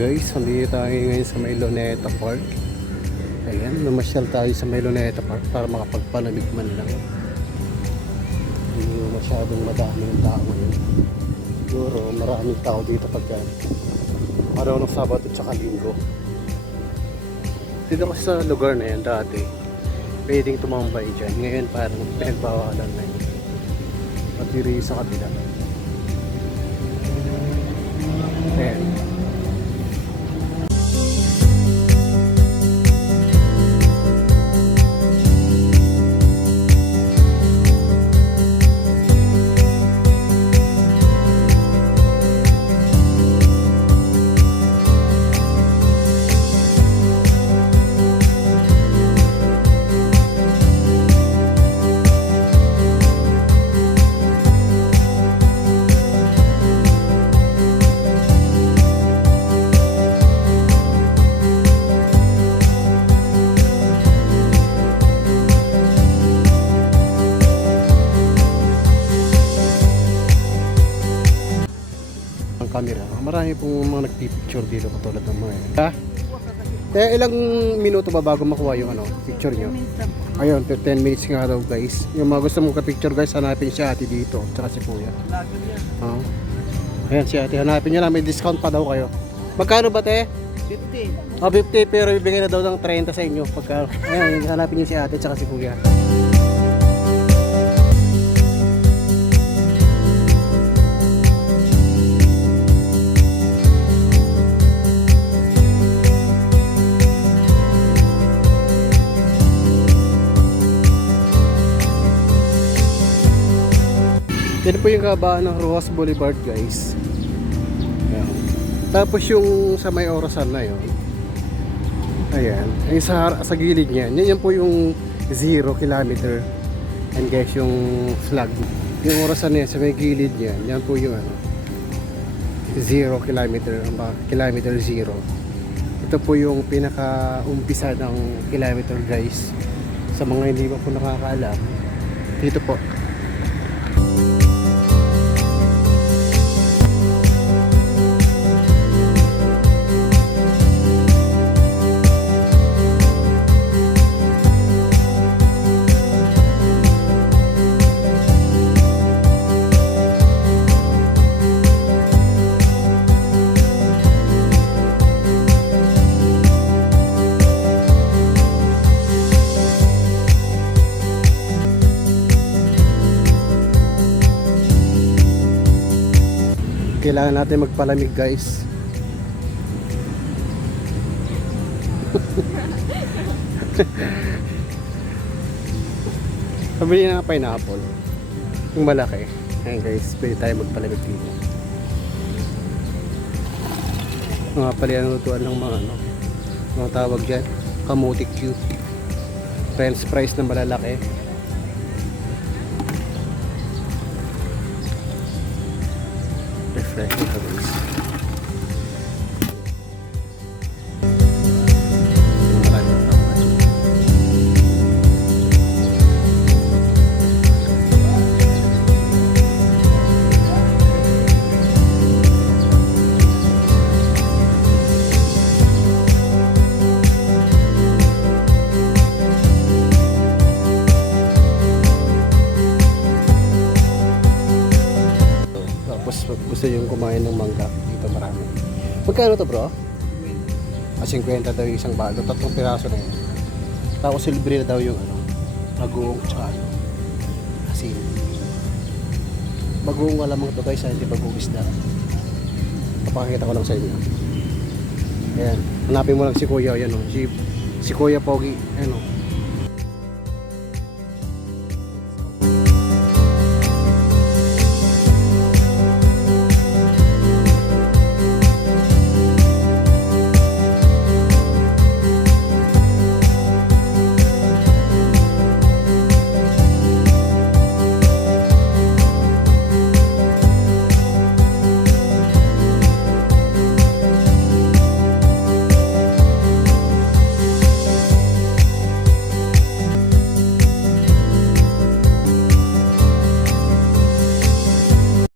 Guys, nandito tayo ngayon sa may Luneta Park. Ayan, namasyal tayo sa may Luneta Park para makapagpalamig man lang. Hindi masyadong madami yung tao ngayon. Siguro maraming tao dito pagka araw ng Sabado at saka Linggo. Dito kasi sa lugar na yan dati, pwedeng tumambay dyan. Ngayon parang pinagbawalan na yun. At diri sa kabila. Ayan. Camera. Marami pong mga nagpipicture dito katulad ng mga ha? Kaya ilang minuto ba bago makuha yung picture nyo? Ayun, 10 minutes nga daw guys. Yung mga gusto mong ka-picture guys, hanapin si ate dito tsaka si kuya. Ayan si ate, hanapin nyo lang, may discount pa daw kayo. Magkano ba te? 50. 50 pero bibigyan na daw ng 30 sa inyo pagka, ayan, hanapin nyo si ate tsaka si kuya. Yan po yung kabaan ng Rojas Boulevard guys. Ayan. Tapos yung sa may orasan na yun, ayan, yung sa gilid niyan, yan po yung 0 kilometer. And guys, yung flag, yung orasan niya sa may gilid niyan, yan po yung 0 kilometer, kilometer 0. Ito po yung pinaka-umpisa ng kilometer guys. Sa mga hindi pa po nakakaalam, dito po. Kailangan natin magpalamig guys. Pabili na ng pineapple, yung malaki. Ayan guys, pwede tayo magpalamig dito. Mga palianutuan ng mga mga tawag dyan, kamuti cute, french fries na malalaki. Refreshing ka guys. Gusto yung kumain ng mangga dito, marami. Magkano to bro? 50 daw yung isang balot, 3 piraso na yun. Tapos libre na daw yung bagoong tsaka asin. Bagoong alamang to guys, hindi bagoong isda. Papakita ko lang sa inyo. Ayan, hanapin mo lang si kuya, yan si kuya Pogi,